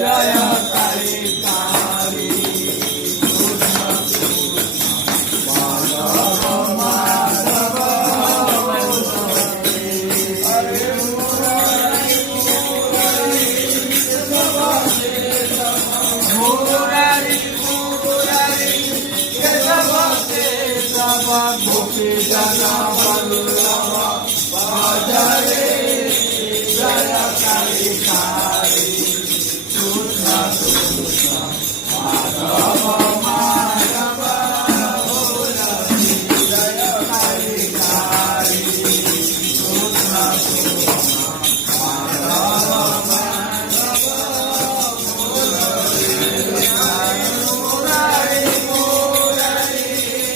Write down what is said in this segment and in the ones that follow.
जय काळी काळी माधव माधव हरे मुरारी मुरारी मुरारी केशव केशव गोपी जना वल्लभ भजरे जय काळी काळी माधव माधव जय काळी काळी मुरारी मुरारी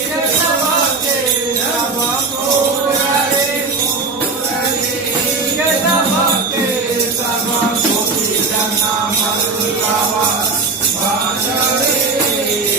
केशव केशव मुरारी मुरारी केशव केशव गोपी जना वल्लभ भजरे